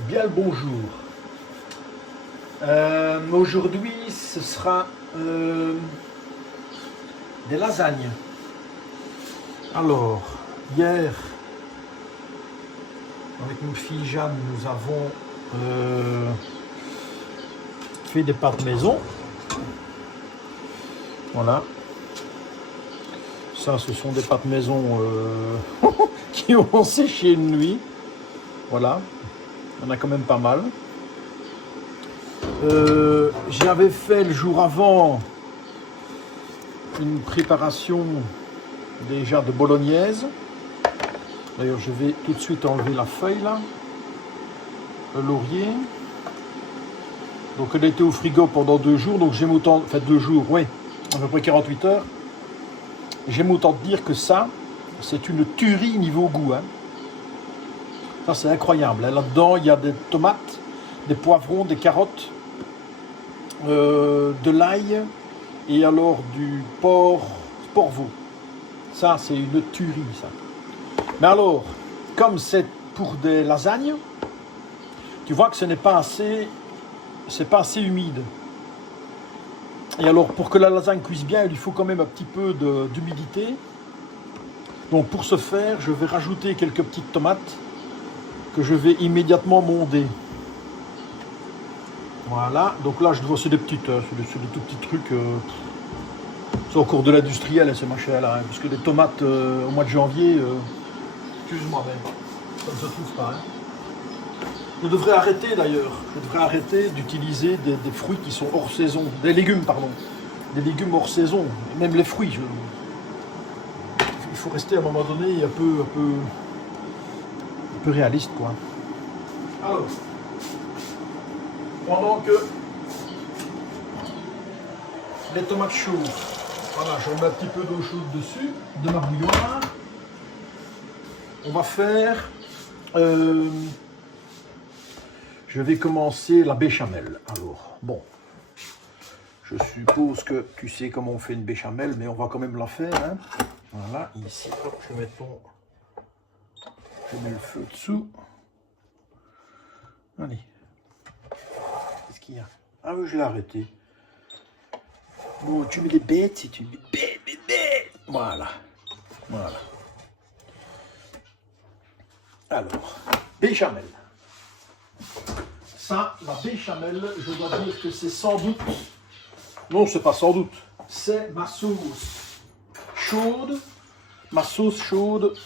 Bien le bonjour. Aujourd'hui, ce sera des lasagnes. Alors, hier, avec notre fille Jeanne, nous avons fait des pâtes maison. Voilà. Ça, ce sont des pâtes maison qui ont séché une nuit. Voilà. Il y en a quand même pas mal. J'avais fait le jour avant une préparation déjà de bolognaise. D'ailleurs, je vais tout de suite enlever la feuille là, le laurier. Donc, elle a été au frigo pendant 2 jours. Donc, j'aime autant, enfin 2 jours, oui, à peu près 48 heures. J'aime autant dire que ça, c'est une tuerie niveau goût. Hein. Ça, c'est incroyable. Là-dedans, il y a des tomates, des poivrons, des carottes, de l'ail et alors du porc veau. Ça, c'est une tuerie, ça. Mais alors, comme c'est pour des lasagnes, tu vois que ce n'est pas assez, c'est pas assez humide. Et alors, pour que la lasagne cuise bien, il lui faut quand même un petit peu d'humidité. Donc, pour ce faire, je vais rajouter quelques petites tomates que je vais immédiatement monder. Voilà, donc là, je dois, c'est des petites, c'est des tout petits trucs. C'est au cours de l'industriel, ces machins-là. Hein, parce que les tomates au mois de janvier, excuse-moi, mais ça ne se trouve pas. Hein. Je devrais arrêter d'ailleurs. Je devrais arrêter d'utiliser des fruits qui sont hors saison. Des légumes, pardon. Des légumes hors saison. Et même les fruits. Il faut rester à un moment donné un peu réaliste, quoi. Alors. Pendant que les tomates chaudes, voilà, je remets un petit peu d'eau chaude dessus, de ma bouilloire. On va faire, je vais commencer la béchamel. Alors, bon, je suppose que tu sais comment on fait une béchamel, mais on va quand même la faire. Hein. Voilà, ici, hop, je mets le feu dessous. Allez. Qu'est-ce qu'il y a? Ah oui, je l'ai arrêté. Bon, tu mets des bêtes, si tu mets bêtes. Voilà. Voilà. Alors, béchamel. Ça, la béchamel, je dois dire que c'est sans doute... Non, c'est pas sans doute. C'est ma sauce chaude. Ma sauce chaude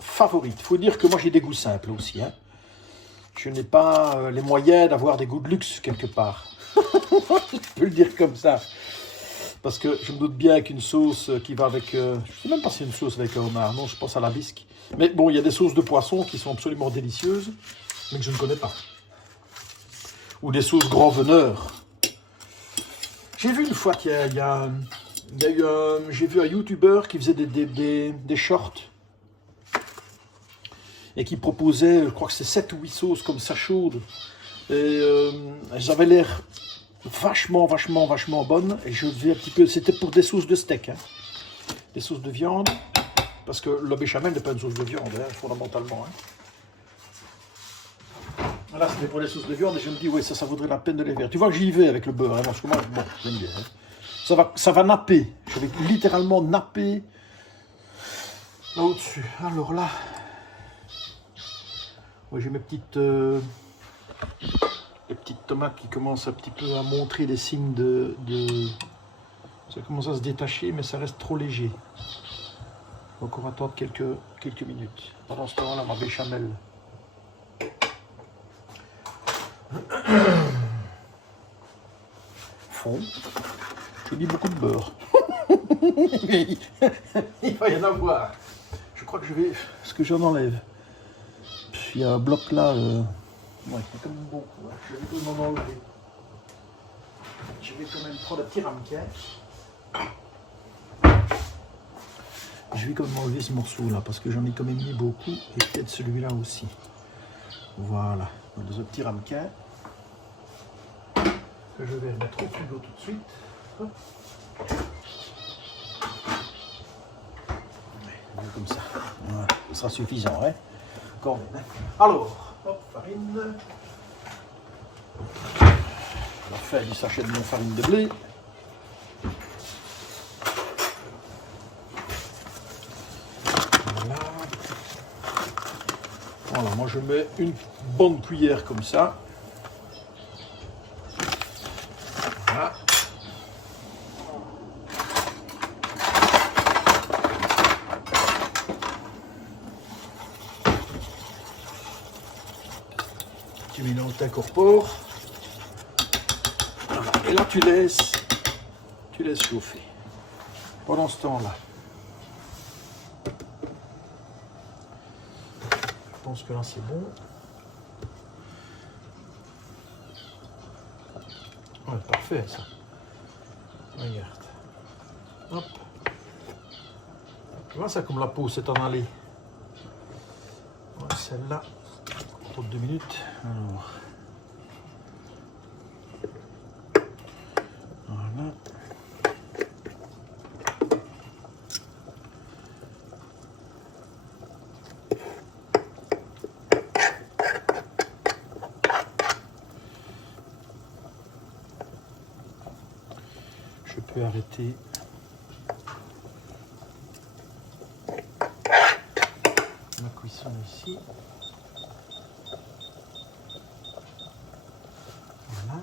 favorite. Il faut dire que moi, j'ai des goûts simples aussi. Hein. Je n'ai pas les moyens d'avoir des goûts de luxe quelque part. Je peux le dire comme ça. Parce que je me doute bien qu'une sauce qui va avec... je ne sais même pas si c'est une sauce avec un homard. Non, je pense à la bisque. Mais bon, il y a des sauces de poisson qui sont absolument délicieuses, mais que je ne connais pas. Ou des sauces grand veneur. J'ai vu une fois qu'il y a eu j'ai vu un YouTuber qui faisait des shorts et qui proposait, je crois que c'est 7 ou 8 sauces comme ça chaudes. Et elles avaient l'air vachement bonnes. Et je vais un petit peu, c'était pour des sauces de steak, hein. Des sauces de viande, parce que le béchamel n'est pas une sauce de viande, hein, fondamentalement. Hein. Là, c'était pour les sauces de viande et je me dis, oui, ça vaudrait la peine de les faire. Tu vois que j'y vais avec le beurre, hein, parce que moi, bon, j'aime bien. Hein. Ça va napper. Je vais littéralement napper là au-dessus. Alors là, ouais, j'ai mes petites tomates qui commencent un petit peu à montrer des signes de... Ça commence à se détacher, mais ça reste trop léger. Il faut encore attendre quelques minutes. Pendant ce temps-là, ma béchamel. Fond. Je dis beaucoup de beurre. Il va y en avoir. Je crois que je vais... Est-ce que j'en enlève? Il y a un bloc là. Ouais, il y a quand même beaucoup. Hein. Je vais tout m'en enlever. Je vais quand même prendre un petit ramequin. Je vais quand même enlever ce morceau là parce que j'en ai quand même mis beaucoup et peut-être celui-là aussi. Voilà. Dans un petit ramequin que je vais remettre au frigo tout de suite. Hop. Comme ça. Voilà. Ce sera suffisant. Hein. Encore bien. Hein. Alors. Hop, farine. On va faire du sachet de mon farine de blé. Voilà. Voilà, moi je mets une bonne cuillère comme ça. Voilà. Tu mélanges, t'incorpores. Voilà. Et là tu laisses chauffer. Pendant ce temps-là, je pense que là c'est bon. Ouais, parfait ça. Regarde. Hop. Tu vois ça comme la peau s'est en allée. Ouais, celle-là. Pour 2 minutes. Alors. Voilà. Je peux arrêter. Ma cuisson ici. Voilà.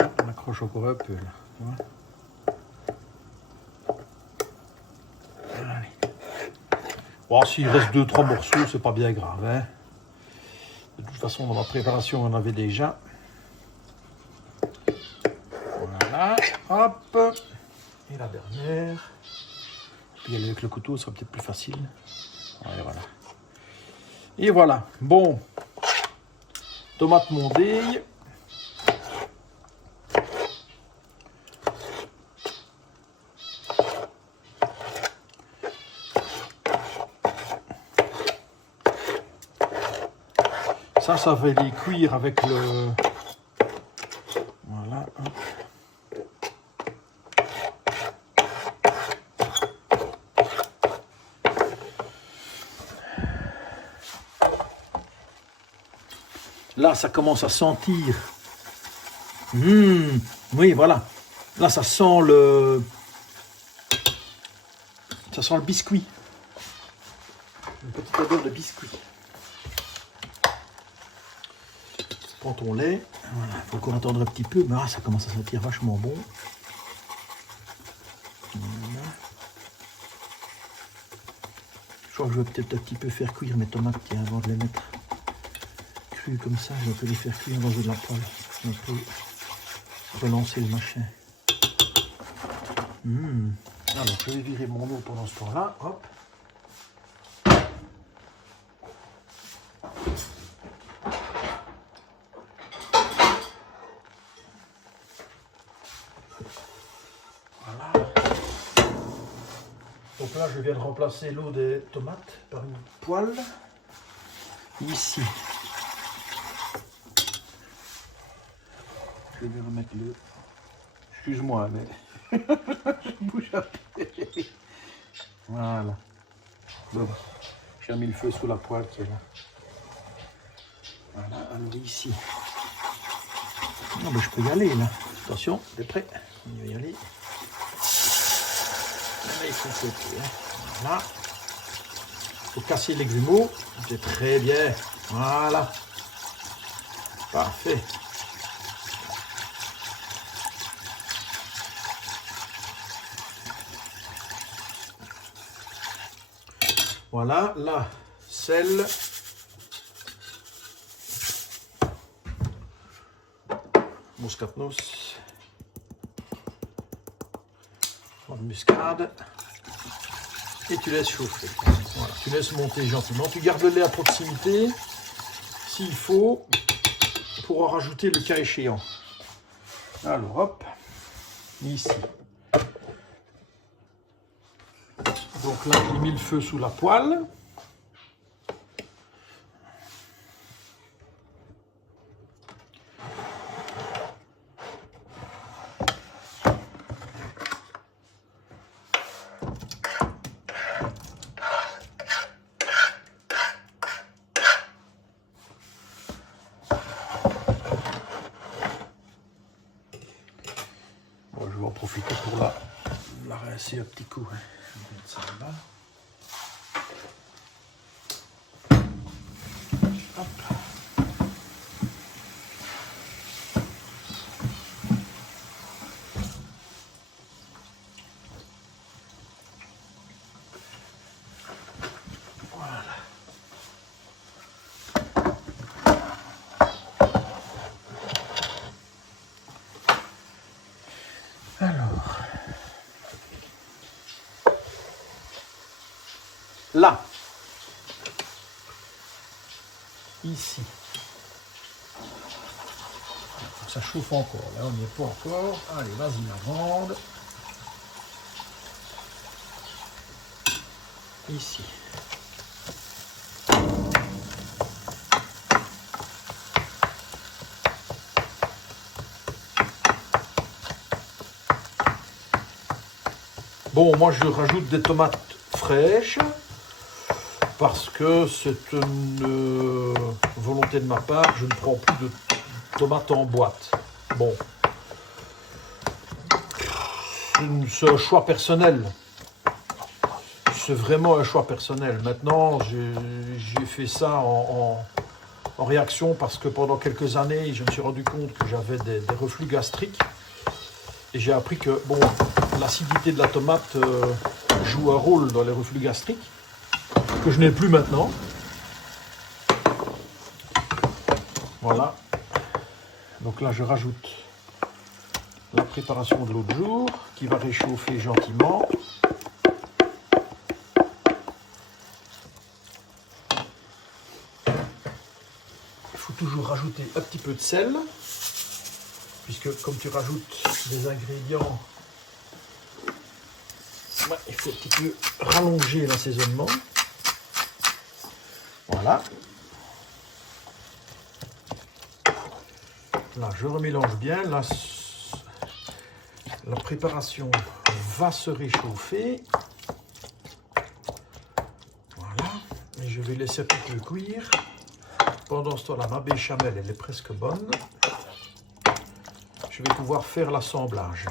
On accroche encore un peu là. Ouais. Allez. Bon, s'il reste 2-3 morceaux, c'est pas bien grave. Hein. De toute façon, dans ma préparation, on en avait déjà. Voilà. Hop. Et la dernière. Puis aller avec le couteau, ce sera peut-être plus facile. Ouais, voilà. Et voilà. Bon. Tomate mondée. Ça va les cuire avec le... Voilà. Là, ça commence à sentir. Oui, voilà. Là, ça sent le biscuit. Une petite odeur de biscuit. Prends ton lait. Voilà. Il faut encore attendre un petit peu, mais ça commence à sentir vachement bon. Voilà. Je crois que je vais peut-être un petit peu faire cuire mes tomates avant de les mettre crues comme ça. Je vais un peu les faire cuire dans de la poêle. Un peu relancer le machin. Alors, je vais virer mon eau pendant ce temps-là. Hop. Voilà. Donc là, je viens de remplacer l'eau des tomates par une poêle. Ici. Je vais remettre le... Excuse-moi, mais... je bouge un peu. Voilà. Bon. J'ai mis le feu sous la poêle qui est là. Voilà, alors ici. Non, mais je peux y aller là. Attention, t'es prêt? On va y aller. Là, il faut sauter. Voilà. Il faut casser les grumeaux. C'est très bien. Voilà. Parfait. Voilà, là, sel. Muscatnuss. De muscade. Et tu laisses chauffer. Voilà, tu laisses monter gentiment. Tu gardes le lait à proximité, s'il faut, pour en rajouter le cas échéant. Alors, hop, ici. Donc là, j'ai mis le feu sous la poêle. Bon, je vais en profiter pour la rincer un petit coup. Hein. Je vais mettre ça là. Hop. Alors, là, ici, ça chauffe encore, là on n'y est pas encore, allez vas-y la grande, ici. Bon, moi je rajoute des tomates fraîches parce que c'est une volonté de ma part. Je ne prends plus de tomates en boîte. Bon, c'est un choix personnel. C'est vraiment un choix personnel. Maintenant, j'ai fait ça en réaction parce que pendant quelques années, je me suis rendu compte que j'avais des reflux gastriques. Et j'ai appris que bon, l'acidité de la tomate joue un rôle dans les reflux gastriques, que je n'ai plus maintenant. Voilà. Donc là, je rajoute la préparation de l'autre jour, qui va réchauffer gentiment. Il faut toujours rajouter un petit peu de sel, puisque comme tu rajoutes des ingrédients, ouais, il faut un petit peu rallonger l'assaisonnement. Voilà. Là, je remélange bien. Là, la préparation va se réchauffer. Voilà. Et je vais laisser un petit peu cuire. Pendant ce temps-là, ma béchamel, elle est presque bonne. Je vais pouvoir faire l'assemblage.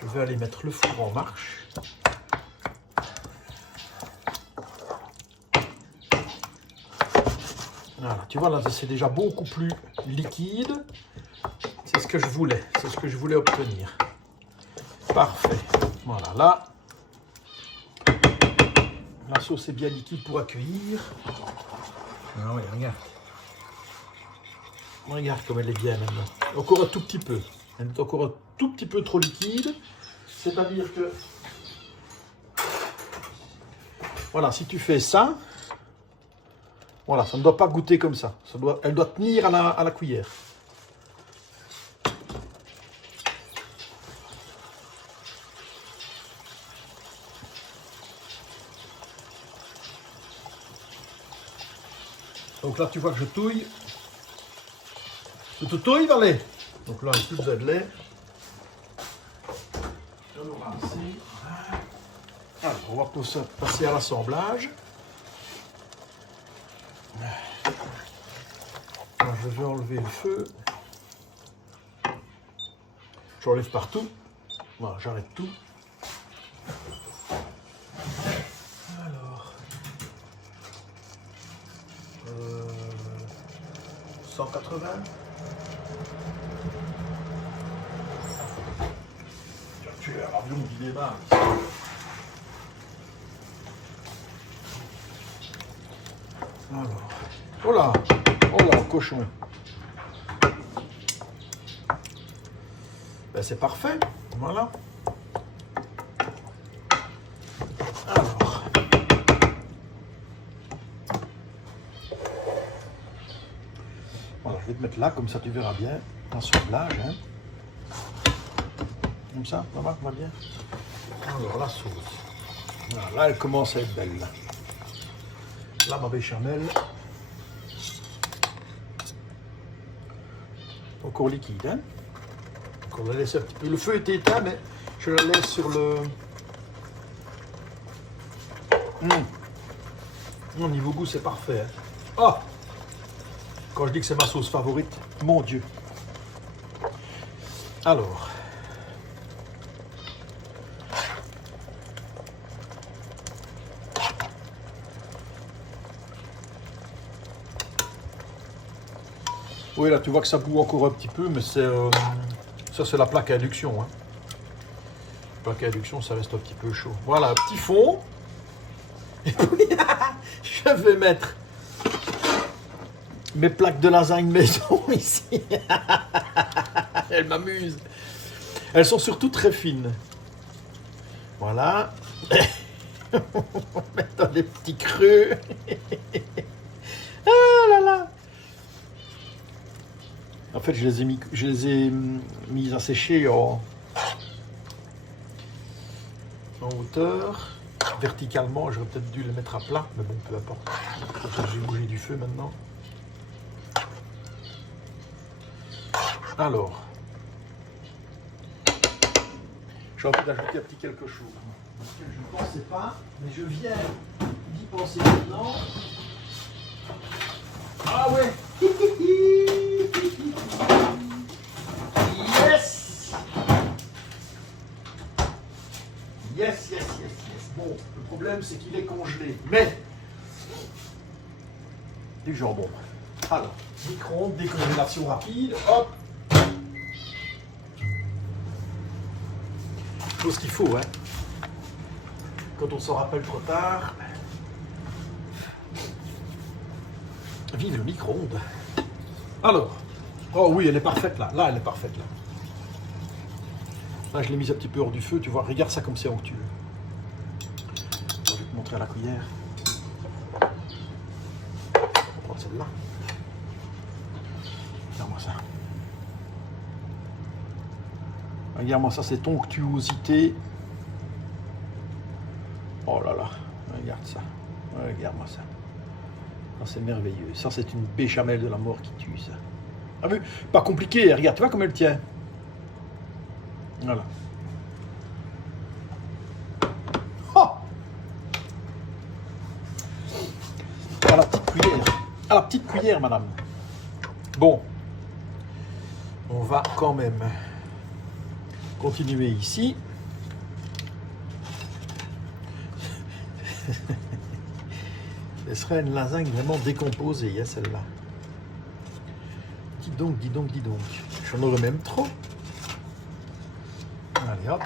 Je vais aller mettre le four en marche. Voilà, tu vois là, c'est déjà beaucoup plus liquide. C'est ce que je voulais, c'est ce que je voulais obtenir. Parfait. Voilà, là, la sauce est bien liquide pour accueillir. Ah oui, regarde. Regarde comme elle est bien maintenant. Encore un tout petit peu. Elle est encore un tout petit peu trop liquide. C'est-à-dire que, voilà, si tu fais ça, voilà, ça ne doit pas goûter comme ça. Elle doit tenir à la cuillère. Donc là, tu vois que je touille. Je te touille, Valé. Donc là, il n'y a plus de lait. Je vais rincer. Alors, on va passer à l'assemblage. Je vais enlever le feu. J'enlève partout. Voilà, j'arrête tout. Alors, 180. Tu es un avion qui démarre. Alors, oh là, cochon. Ben, c'est parfait, voilà. Alors, voilà, je vais te mettre là, comme ça tu verras bien l'assemblage. Hein. Comme ça va bien. Alors, la sauce. Voilà, là, elle commence à être belle. Là, ma béchamel. Encore liquide, hein. On la laisse un petit peu. Le feu est éteint, mais je la laisse sur le. Au niveau goût, c'est parfait. Hein. Ah, quand je dis que c'est ma sauce favorite, mon Dieu. Alors. Oui, là, tu vois que ça bout encore un petit peu, mais c'est ça, c'est la plaque à induction. Hein. La plaque à induction, ça reste un petit peu chaud. Voilà, un petit fond. Et puis, je vais mettre mes plaques de lasagne maison ici. Elles m'amusent. Elles sont surtout très fines. Voilà. On va mettre dans les petits creux. Ah là là. En fait, je les ai mis à sécher en hauteur. Verticalement, j'aurais peut-être dû les mettre à plat, mais bon, peu importe. J'ai bougé du feu maintenant. Alors, j'ai envie d'ajouter un petit quelque chose. Je ne pensais pas, mais je viens d'y penser maintenant. Ah ouais. Yes. Yes, yes, yes, yes. Bon, le problème c'est qu'il est congelé, mais du jambon. Alors, micro-ondes, décongélation rapide, hop. Chose qu'il faut, hein. Quand on s'en rappelle trop tard. Vive le micro-ondes. Alors, oh oui, elle est parfaite là. Là, elle est parfaite là. Là, je l'ai mise un petit peu hors du feu, tu vois. Regarde ça comme c'est onctueux. Je vais te montrer à la cuillère. On va prendre celle-là. Regarde-moi ça. Regarde-moi ça, cette onctuosité. Oh là là, regarde ça. Regarde-moi ça. C'est merveilleux. Ça, c'est une béchamel de la mort qui tue, ça. Ah vu, pas compliqué. Regarde, tu vois comme elle tient. Voilà. Oh, à la petite cuillère. À la petite cuillère, madame. Bon. On va quand même continuer ici. Ce serait une lasagne vraiment décomposée, hein, celle-là. Dis donc, dis donc, dis donc. J'en aurais même trop. Allez, hop.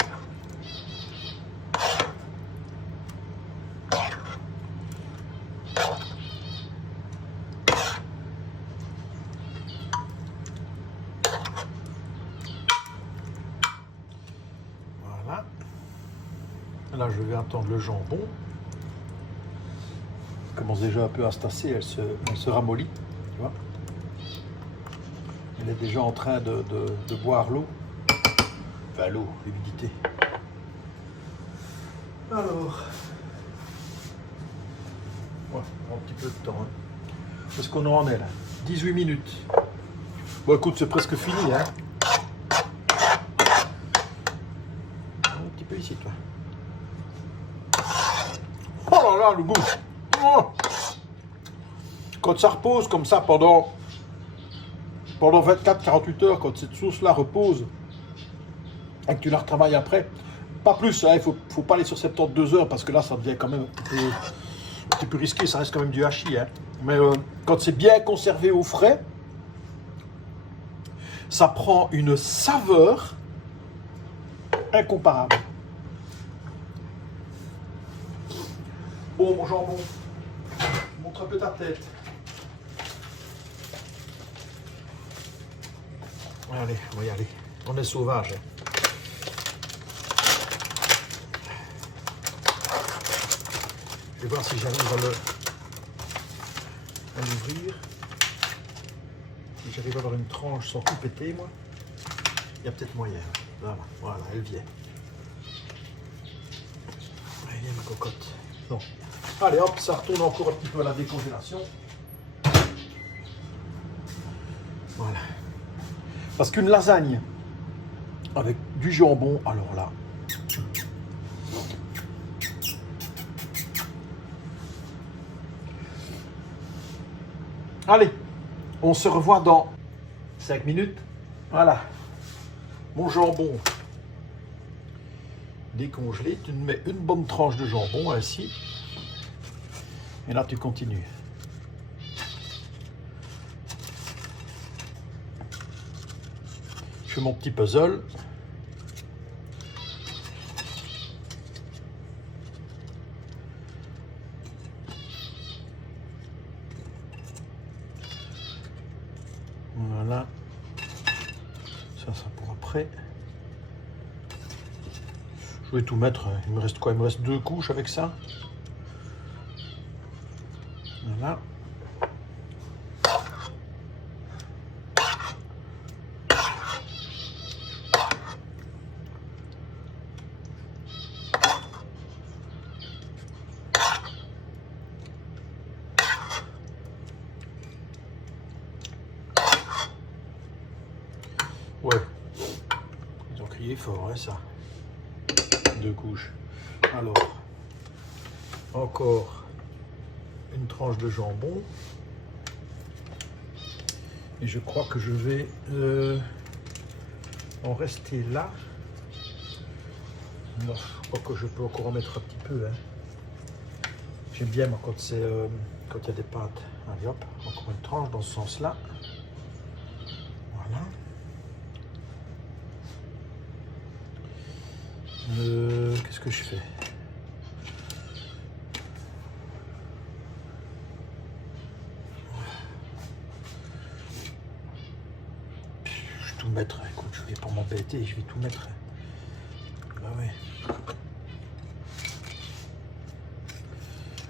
Voilà. Là, je vais attendre le jambon. Elle commence déjà un peu à se tasser, elle se ramollit, tu vois. Elle est déjà en train de boire l'eau. Enfin, l'eau, l'humidité. Alors, ouais, un petit peu de temps. Hein. Où est-ce qu'on en est là? 18 minutes. Bon, écoute, c'est presque fini, hein. Un petit peu ici, toi. Oh là là, le goût! Oh. Quand ça repose comme ça pendant 24-48 heures, quand cette sauce-là repose, et que tu la retravailles après, pas plus, hein, il faut pas aller sur 72 heures, parce que là, ça devient quand même un petit peu risqué, ça reste quand même du hachis. Hein. Mais quand c'est bien conservé au frais, ça prend une saveur incomparable. Bon, mon jambon, montre un peu ta tête. Allez, on va y aller. On est sauvage. Hein. Je vais voir si j'arrive à l'ouvrir. Si j'arrive à avoir une tranche sans tout péter, moi. Il y a peut-être moyen. Voilà, elle vient. Elle vient, ma cocotte. Non. Allez, hop, ça retourne encore un petit peu à la décongélation. Voilà. Parce qu'une lasagne avec du jambon, alors là. Allez, on se revoit dans 5 minutes. Voilà. mon jambon décongelé. Tu mets une bonne tranche de jambon ainsi. Et là, tu continues. Je fais mon petit puzzle. Voilà. Ça pour après. Je vais tout mettre. Il me reste quoi? Il me reste 2 couches avec ça. Voilà. Ouais. Ils ont crié fort, hein, ça. 2 couches. Alors, encore une tranche de jambon. Et je crois que je vais en rester là. Non, je crois que je peux encore en mettre un petit peu. Hein. J'aime bien moi, quand c'est quand il y a des pâtes. Allez hop, encore une tranche dans ce sens-là. Voilà. Qu'est-ce que je fais? Je vais tout mettre. Écoute, je vais pas m'embêter, je vais tout mettre. Bah ouais.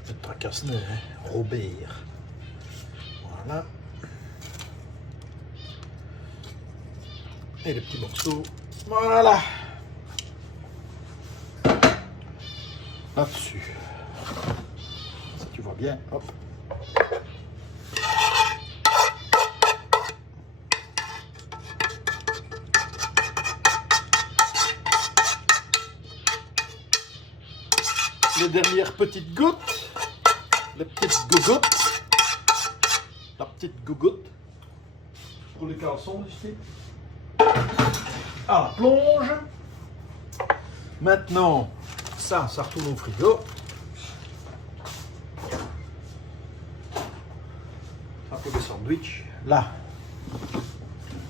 Le tracasse-nez, hein. Robert. Voilà. Et les petits morceaux. Voilà. Là-dessus. Ça, tu vois bien. Hop. Les dernières petites gouttes. Les petites gougoutes. La petite gougoute. Pour les caleçons ici. À la plonge. Maintenant, ça retourne au frigo. Ça pour des sandwichs. Là,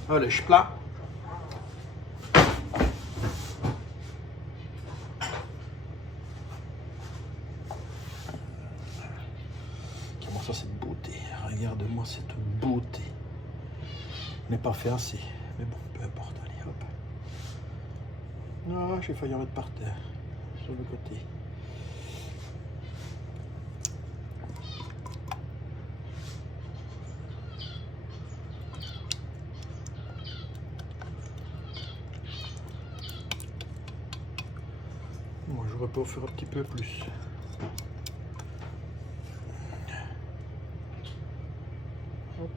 un lèche plat. Comment ça, cette beauté? Regarde-moi cette beauté. Je n'ai pas fait assez, mais bon, peu importe. Allez, hop. Ah, j'ai failli en mettre par terre, sur le côté. Moi, j'aurais pas faire un petit peu plus. Hop.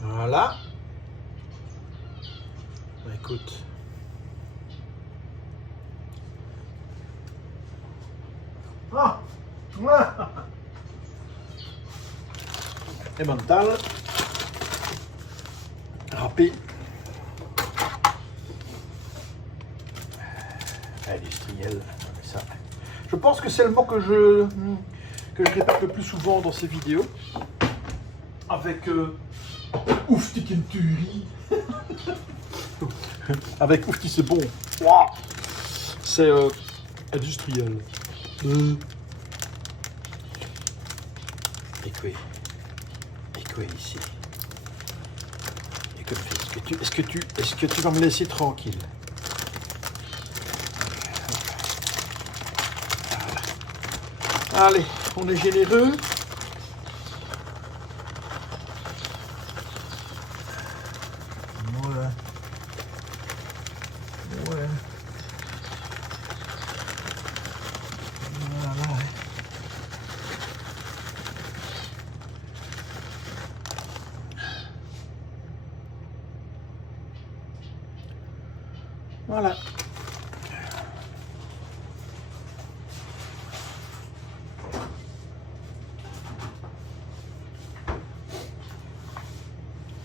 Voilà. Bah, écoute. Ah, ouais. Et mental. Râpé. Industriel. Ça. Je pense que c'est le mot que je répète le plus souvent dans ces vidéos. Avec oufti Kinturi. Avec oufti c'est bon. Wow. C'est industriel. Et quoi ici? Et que est-ce que tu vas me laisser tranquille? Voilà. Allez, on est généreux. Voilà.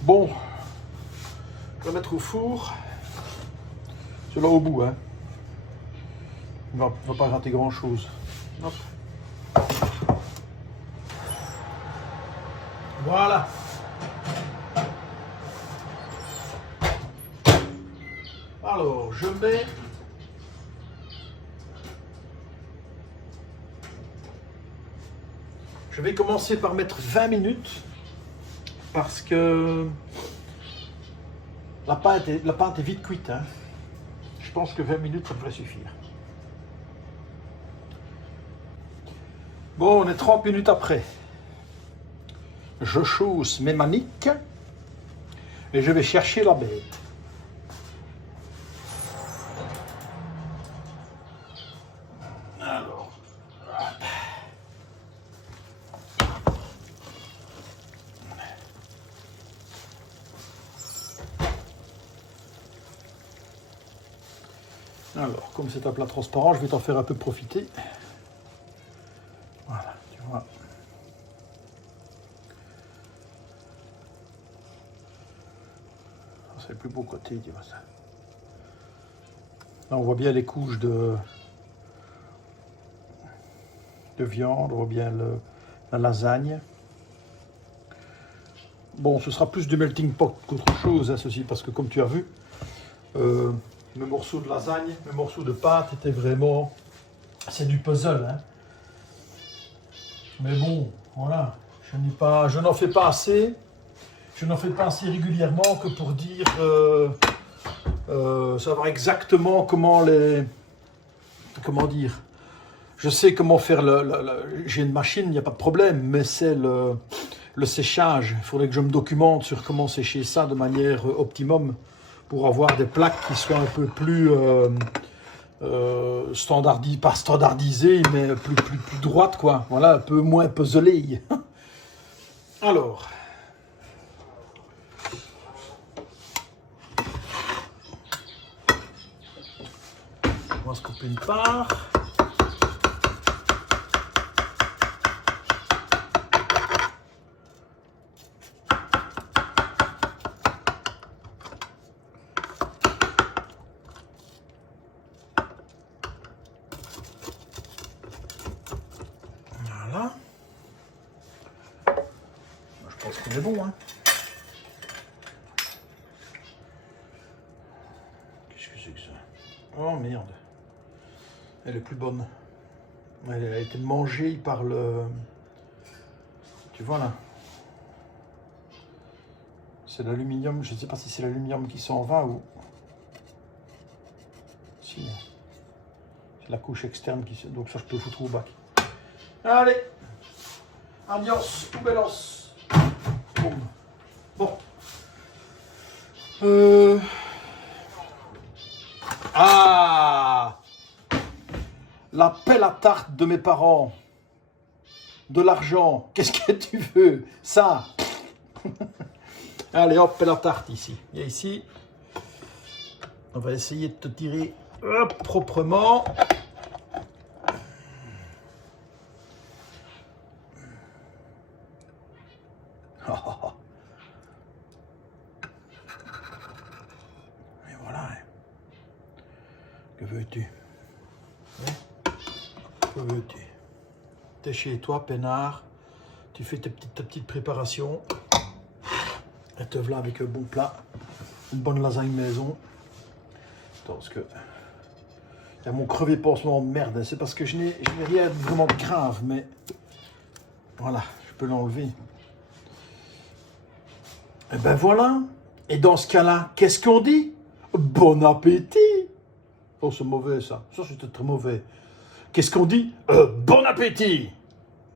Bon, je vais mettre au four. C'est là au bout, hein. On va pas rater grand chose. Hop. Voilà. Alors, je mets je vais commencer par mettre 20 minutes parce que la pâte est vite cuite, hein. Je pense que 20 minutes, ça devrait suffire. Bon, on est 30 minutes après. Je chausse mes maniques et je vais chercher la bête. Alors, comme c'est un plat transparent, je vais t'en faire un peu profiter. Voilà, tu vois. C'est le plus beau côté, tu vois ça. Là, on voit bien les couches de viande, on voit bien la lasagne. Bon, ce sera plus du melting pot qu'autre chose, hein, ceci, parce que comme tu as vu, mes morceaux de lasagne, mes morceaux de pâte étaient vraiment... C'est du puzzle, hein. Mais bon, voilà, je n'en fais pas assez. Je n'en fais pas assez régulièrement que pour dire savoir exactement comment dire. Je sais comment faire j'ai une machine, il n'y a pas de problème, mais c'est le séchage. Il faudrait que je me documente sur comment sécher ça de manière optimum pour avoir des plaques qui soient un peu plus pas standardisées, mais plus droites, quoi. Voilà, un peu moins puzzlées. Alors, on va se couper une part. Voilà. Je pense qu'on est bon, hein. Qu'est-ce que c'est que ça? Oh merde. Elle est plus bonne. Elle a été mangée par le... Tu vois là. C'est l'aluminium. Je ne sais pas si c'est l'aluminium qui s'en va ou... Si. C'est la couche externe qui se... Donc ça, je peux foutre au bac. Allez. Adios. Oubelos. Bon. Ah, la pelle à tarte de mes parents. De l'argent. Qu'est-ce que tu veux? Ça. Allez, hop, pelle à tarte ici. Et ici, on va essayer de te tirer hop, proprement. Et voilà. Que veux-tu? Que veux-tu? T'es chez toi, peinard. Tu fais ta petite préparation. Et te voilà avec un bon plat. Une bonne lasagne maison. Attends, parce que... Il y a mon crevé pansement, merde. C'est parce que je n'ai rien de vraiment grave, mais... Voilà, je peux l'enlever. Et ben voilà. Et dans ce cas-là, qu'est-ce qu'on dit? Bon appétit. Oh, c'est mauvais ça. Ça, c'était très mauvais. Qu'est-ce qu'on dit? Bon appétit.